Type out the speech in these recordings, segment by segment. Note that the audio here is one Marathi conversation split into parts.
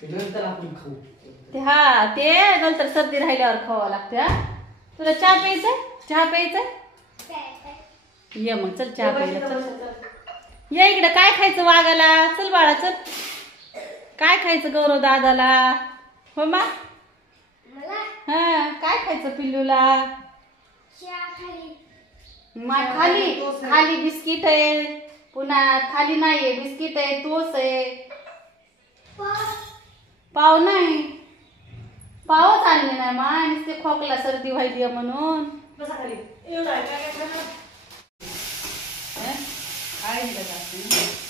ते हा ते नंतर सर्दी राहिल्यावर खावं लागते. हा तुला चहा प्यायचंय? चहा प्यायचंय? ये मग चल चहा प्यायला चल. या इकडे काय खायचं वाघाला? चल बाळा चल. काय खायचं गौरव दादाला? हो मा हा काय खायचं पिल्लूला? खाली खाली बिस्किट आहे, पुन्हा खाली नाहीये बिस्किट आहे, तोच आहे. पाव नाही, पावच आणले नाही मा. नुसते खोकला सर्दी व्हायली म्हणून. काय दिलं जातं?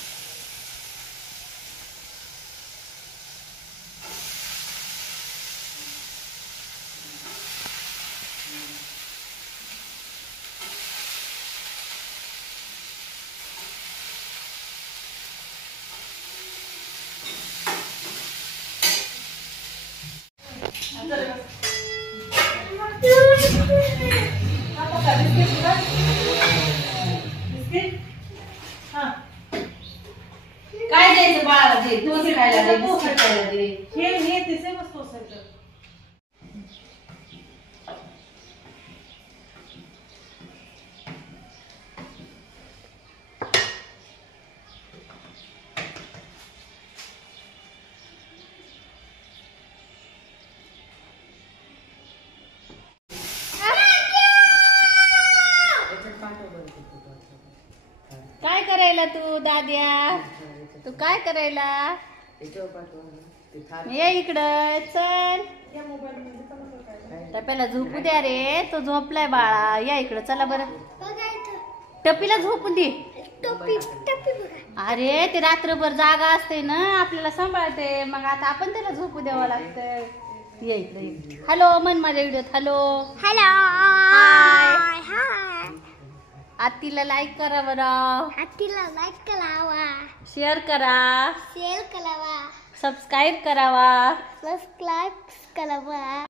काय द्यायचं बाळाला? दे तोच खायला दे, बिस्किट खायला दे. हे तिचे मस्त पोसायचं. काय करायला तू दाद्या? तू काय करायला? ये इकडं चल. टप्प्याला झोपू द्या रे, तो झोपलाय बाळा. या इकडं चला बरं. टप्पीला झोपू दे. अरे ते रात्रभर जागा असते ना, आपल्याला सांभाळते. मग आता आपण त्याला झोपू द्यावं लागतं. ये इकडे. हॅलो मन माझ्या व्हिडिओत. Hello hello hi. आत्तीला लाईक करा बरं. आत्तीला लाईक करावा, शेअर करा, शेअर करावा, सबस्क्राईब करावा. सबस्क्राईब करावा.